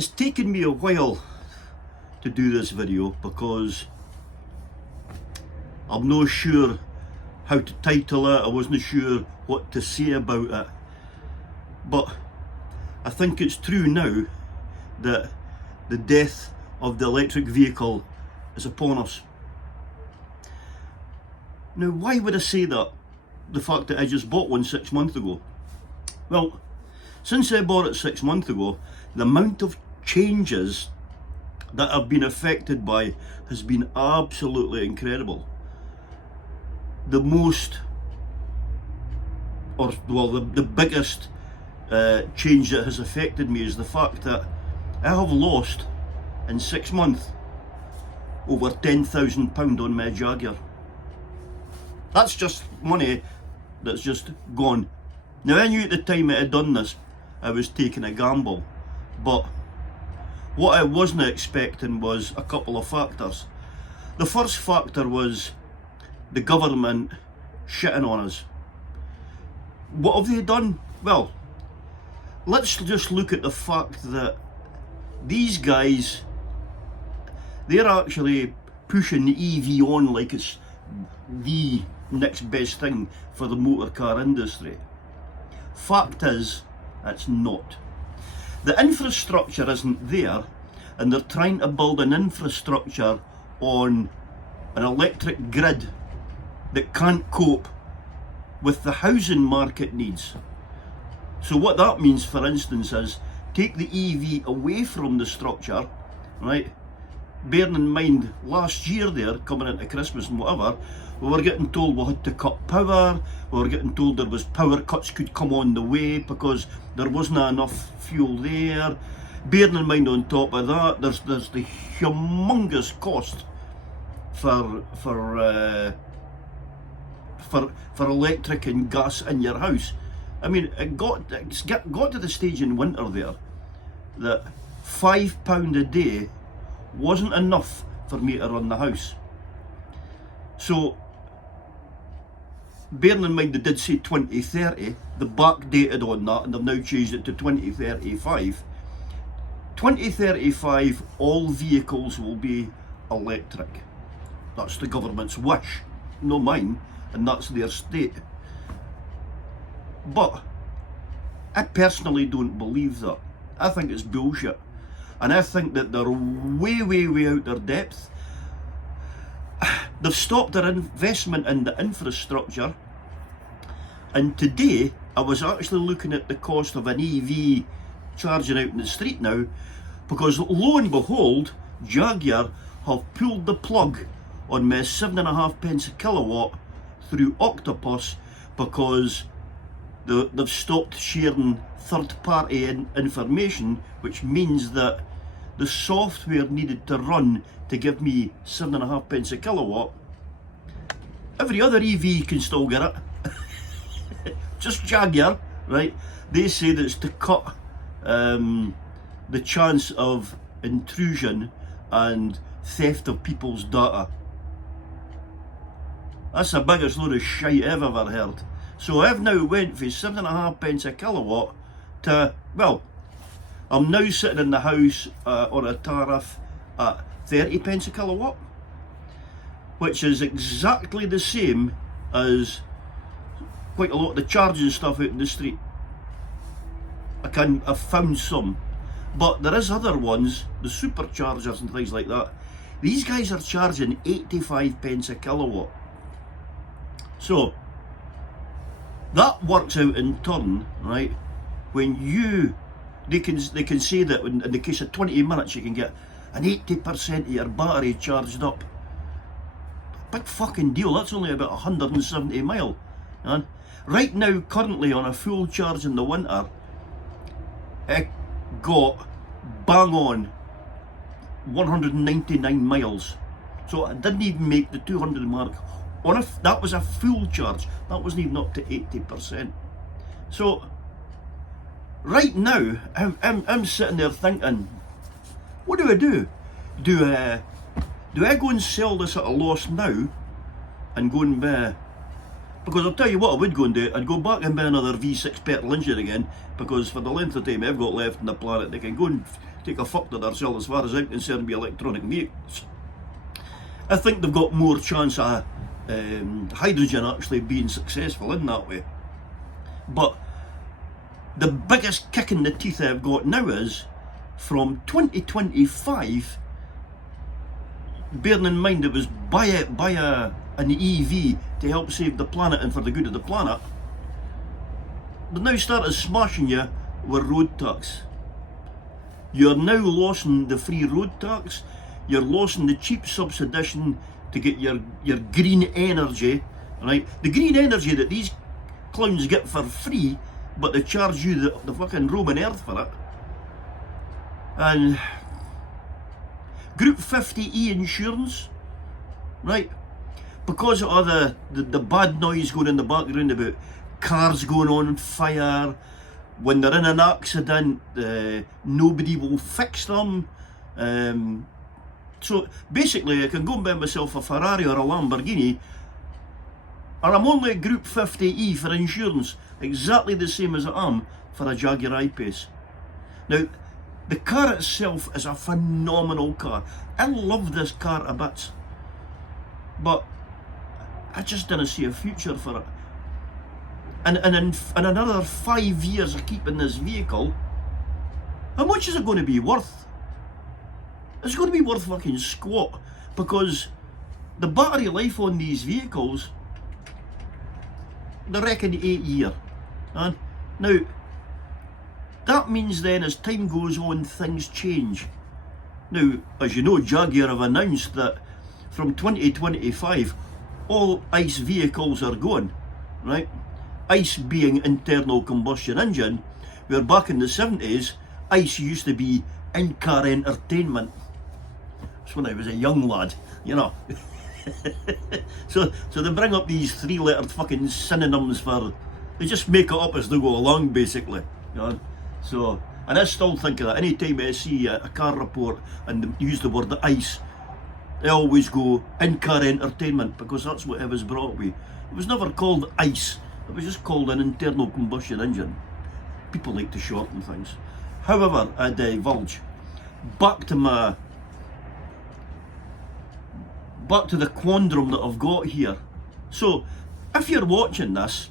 It's taken me a while to do this video because I'm not sure how to title it. I wasn't sure what to say about it, but I think it's true now that the death of the electric vehicle is upon us. Now, why would I say that? The fact that I just bought one 6 months ago. Well, since I bought it 6 months ago, the amount of changes that I've been affected by has been absolutely incredible. The biggest change that has affected me is the fact that I have lost in 6 months over £10,000 on my Jaguar. That's just money that's just gone. Now, I knew at the time I had done this I was taking a gamble, but what I wasn't expecting was a couple of factors. The first factor was the government shitting on us. What have they done? Well, let's just look at the fact that these guys, they're actually pushing the EV on like it's the next best thing for the motor car industry. Fact is, it's not. The infrastructure isn't there, and they're trying to build an infrastructure on an electric grid that can't cope with the housing market needs. So what that means, for instance, is take the EV away from the structure, right? Bearing in mind, last year there, coming into Christmas and whatever, we were getting told we had to cut power, we were getting told there was power cuts could come on the way because there wasn't enough fuel there. Bearing in mind, on top of that, there's the humongous cost for electric and gas in your house. I mean, it got to the stage in winter there that £5 a day wasn't enough for me to run the house. So, bearing in mind they did say 2030, they backdated on that and they've now changed it to 2035. 2035, all vehicles will be electric. That's the government's wish, no mine, and that's their state. But I personally don't believe that. I think it's bullshit. And I think that they're way out their depth. They've stopped their investment in the infrastructure. And today, I was actually looking at the cost of an EV charging out in the street now, because lo and behold, Jaguar have pulled the plug on my 7.5 pence a kilowatt through Octopus because they've stopped sharing third-party information, which means that the software needed to run to give me 7.5 pence a kilowatt. Every other EV can still get it. Just Jaguar, right? They say that it's to cut the chance of intrusion and theft of people's data. That's the biggest load of shite I've ever heard. So I've now went from 7.5 pence a kilowatt to, well, I'm now sitting in the house on a tariff at 30 pence a kilowatt, which is exactly the same as quite a lot of the charging stuff out in the street. I've found some, but there is other ones, the superchargers and things like that. These guys are charging 85 pence a kilowatt. So that works out in turn, right? When they can say that in the case of 20 minutes you can get an 80% of your battery charged up. Big fucking deal. That's only about 170 mile. And right now, currently on a full charge in the winter, I got bang on 199 miles. So I didn't even make the 200 mark. That was a full charge. That wasn't even up to 80%. So right now, I'm sitting there thinking, what do I do? Do I go and sell this at a loss now and go and buy Because I'll tell you what I would go and do, I'd go back and buy another V6 petrol engine again, because for the length of time I've got left on the planet, they can go and take a fuck to themselves as far as I'm concerned with electronic vehicles. I think they've got more chance of hydrogen actually being successful in that way. But the biggest kick in the teeth I've got now is, from 2025, bearing in mind it was buy an EV to help save the planet and for the good of the planet, they now started smashing you with road tax. You're now losing the free road tax, you're losing the cheap subsidization to get your green energy, right? The green energy that these clowns get for free, but they charge you the fucking Roman earth for it. And Group 50E insurance, right? Because of the bad noise going in the background about cars going on fire, when they're in an accident, nobody will fix them. So basically I can go and buy myself a Ferrari or a Lamborghini, and I'm only Group 50E for insurance, exactly the same as I am for a Jaguar I-Pace. Now, the car itself is a phenomenal car. I love this car a bit, but I just didn't see a future for it. And in another 5 years of keeping this vehicle, how much is it going to be worth? It's going to be worth fucking squat, because the battery life on these vehicles, they reckon 8 years. And now, that means then as time goes on, things change. Now, as you know, Jaguar have announced that from 2025, all ICE vehicles are going, right? ICE being internal combustion engine, where back in the 70s, ICE used to be in-car entertainment. That's when I was a young lad, you know. So they bring up these three-lettered fucking synonyms for, they just make it up as they go along, basically, you know. So, and I still think of that. Anytime I see a car report and they use the word ICE, I always go in-car entertainment, because that's what I was brought up with. It was never called ICE, it was just called an internal combustion engine. People like to shorten things. However, I divulge. Back to the quandrum that I've got here. So, if you're watching this,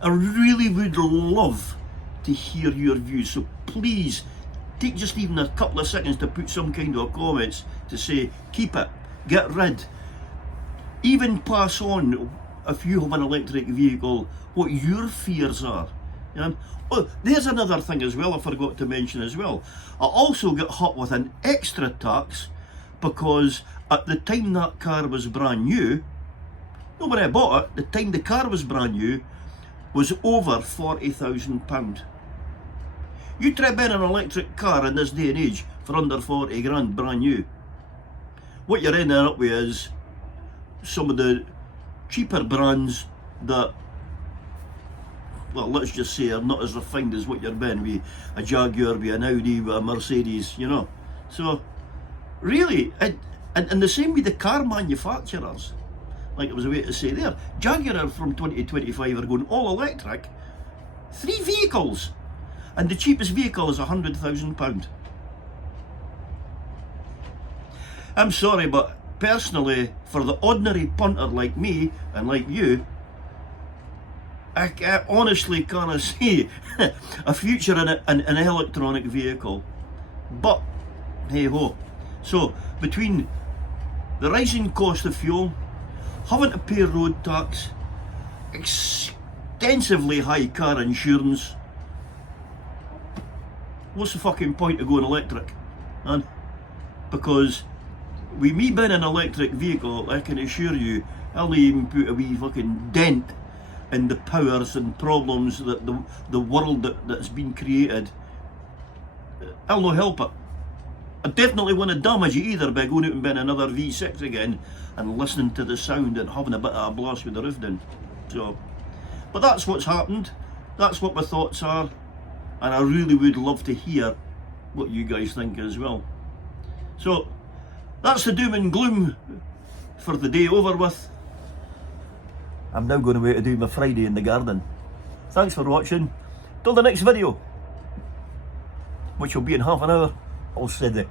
I really would love to hear your views. So please, take just even a couple of seconds to put some kind of comments to say, keep it, get rid. Even pass on, if you have an electric vehicle, what your fears are. You know? Oh, there's another thing as well I forgot to mention as well. I also got hit with an extra tax, because at the time that car was brand new, no, when I bought it, the time the car was brand new, was over £40,000. You try buying an electric car in this day and age for under 40 grand brand new. What you're ending up with is some of the cheaper brands that, well, let's just say are not as refined as what you're buying with a Jaguar, with an Audi, with a Mercedes, you know. So really, and the same with the car manufacturers, like I was about to say there, Jaguar from 2025 are going all electric, 3 vehicles, and the cheapest vehicle is £100,000. I'm sorry, but personally, for the ordinary punter like me and like you, I honestly can't see a future in an electronic vehicle. But hey ho. So between the rising cost of fuel, having to pay road tax, extensively high car insurance, what's the fucking point of going electric? And because with me being an electric vehicle, I can assure you, I'll even put a wee fucking dent in the powers and problems that the world that's been created. I'll not help it. I definitely want to damage it either by going out and buying another V6 again and listening to the sound and having a bit of a blast with the roof down. So, but that's what's happened. That's what my thoughts are, and I really would love to hear what you guys think as well. So that's the doom and gloom for the day over with. I'm now going away to do my Friday in the garden. Thanks for watching. Till the next video, which will be in half an hour. All said it.